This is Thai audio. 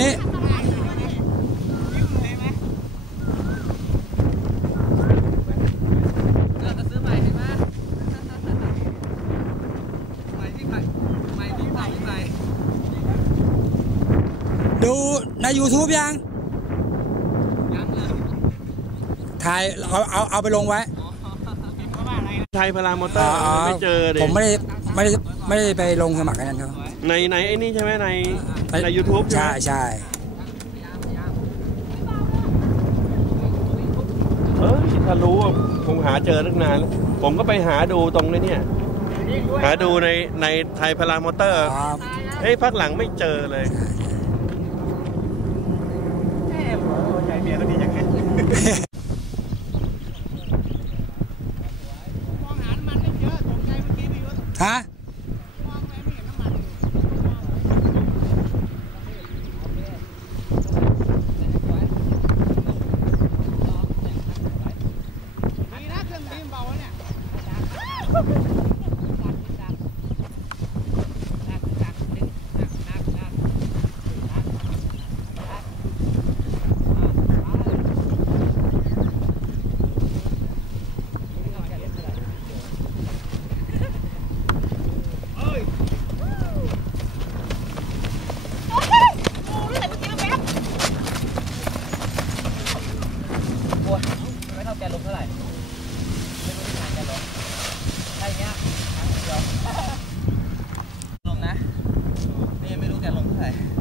นี่เราจะซื้อใหม่ใช่ไหมใหม่ที่ใหม่ใหม่ที่ใหม่ที่ใหม่ดูใน YouTube ยัง ยังเลยถ่ายเอาเอาเอาไปลงไว้ ไทยพารามอเตอร์ไม่เจอเลยผมไม่ได้ไม่ได้ไม่ได้ไปลงสมัครกันนั้นครับในในไอ้นี่ใช่ไหมในในในยูทูบใช่ใช่ไหมใช่เออถ้ารู้ว่าคงหาเจอตั้งนานแล้วผมก็ไปหาดูตรงนี้เนี่ย หาดูในในไทยพารามอเตอร์ครับเฮ้ยพักหลังไม่เจอเลย ฮะดีนะเครื่องบินเบาเนี่ย บนไม่เท่าแกลงเท่าไหร่ ไม่รู้ที่ไางแกลงใช่เงี้ยทางเดียวลงนะ นี่ไม่รู้แกลงเท่าไหร่